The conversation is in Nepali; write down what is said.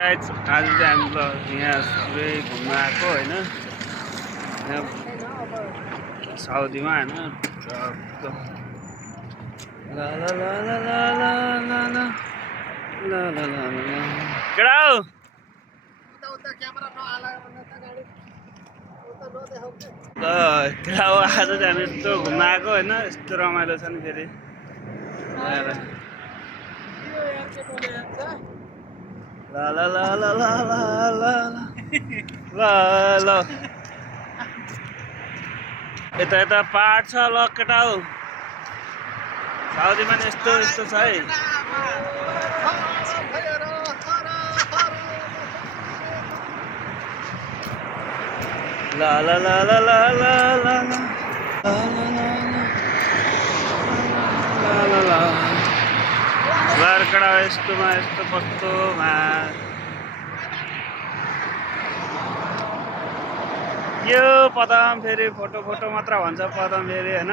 आज चाहिँ हामी ल यहाँ पुरै घुम्न आएको होइन यहाँ साउदीमा होइन ल ल ल ल ल ल ल ल ल ल ल केटा हौ ल केटा हो आज चाहिँ हामी यस्तो घुम्न आएको होइन यस्तो रमाइलो छ नि फेरि ल ल ल ल ल ल ल ल यता यता पाहाड छ ल केटा हौ साउदीमा नि यस्तो यस्तो छ है ल ल ल ल ल ल ल ल केटा यस्तोमा यस्तो कस्तोमा यो पदम फेरि फोटो फोटो मात्र भन्छ पदम फेरि होइन